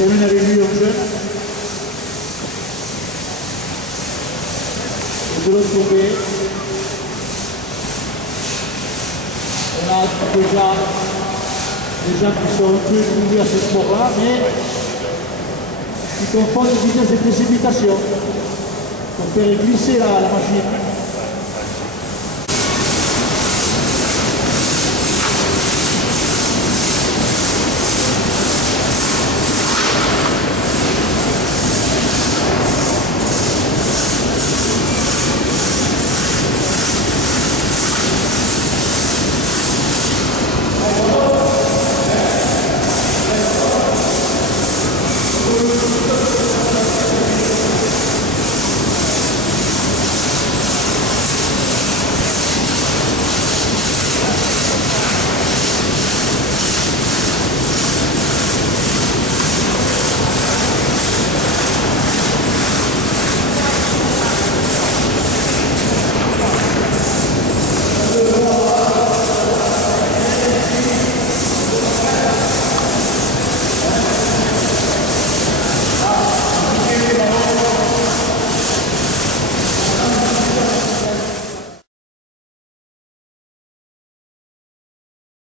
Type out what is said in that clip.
Termine avec lui en jeune. Et de l'autre côté, on a déjà des gens qui sont un peu étudiés à ce sport-là, mais qui confondent vitesse de précipitation pour faire glisser la machine.